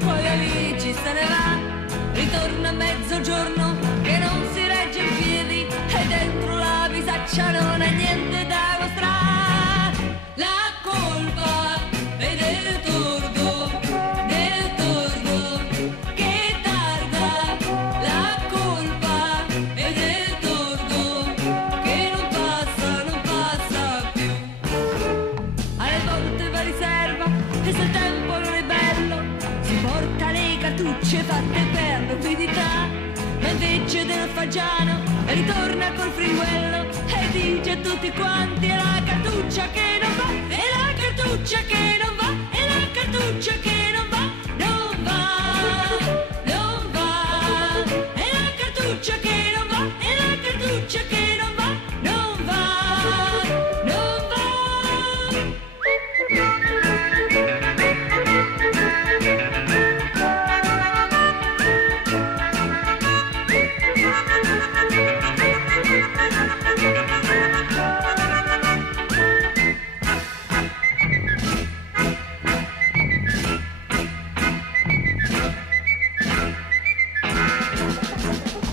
Con gli amici se ne va, ritorna a mezzogiorno che non si regge in piedi e dentro la bisaccia non ha niente da mostrare. La colpa è del tordo che tarda, la colpa è del tordo che non passa più. Alle volte va riserva e se il tempo non è bello si porta le cartucce fatte per l'umidità, ma invece del fagiano ritorna col fringuello e dice a tutti quanti è la cartuccia che non va, è la cartuccia che non va, è la cartuccia che non va, non va, è la cartuccia che non va, è la cartuccia che non va, non va.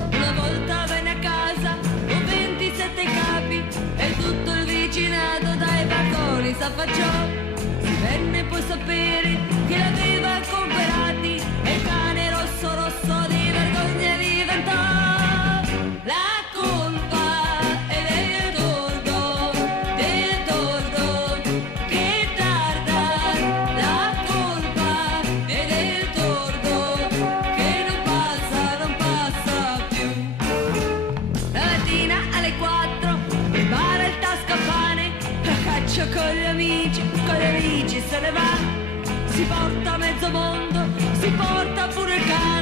Una volta venne a casa con 27 capi e tutto il vicinato dai balconi s'affacciò. Si venne poi sapere che l'aveva comprati e il cane rosso di vergogna diventò. La colpa è del tordo che tarda, la colpa è del tordo che non passa più. La mattina alle 4 prepara il tascapane, la caccia con gli amici se ne va, si porta mezzo mondo, si porta pure il cane.